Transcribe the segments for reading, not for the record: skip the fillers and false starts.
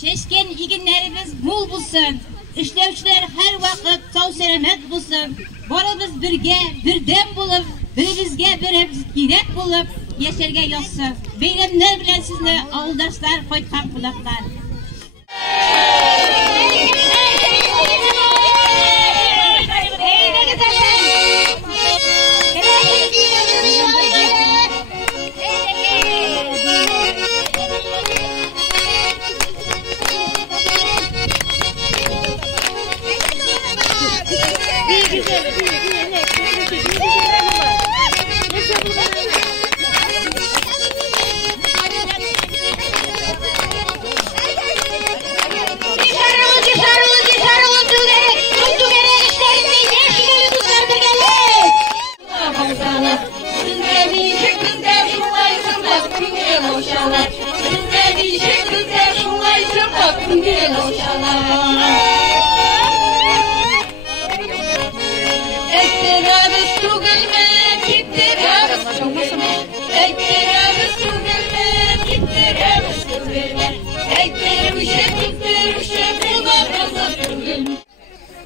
Şeşken iginlerimiz bol bulsun. İşlevçiler her vakit sağ selamet bulsun. Barımız birge, birden bulup, birimizge birimiz gerek bulup, yaşarga yoxsun. Bayramlar bilen sizni avuldaşlar, koykan kulaklar.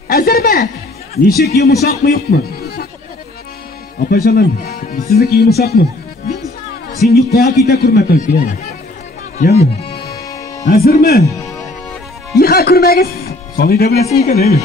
Hazır mı? Nişik yumuşak mı yok mu? Apacanım, sizdeki yumuşak mı? Sen yukarı gide kurma tabii ya. Ya mı? Hazır mı? Yıka kurmayız. Salı da bilesin ki değil mi?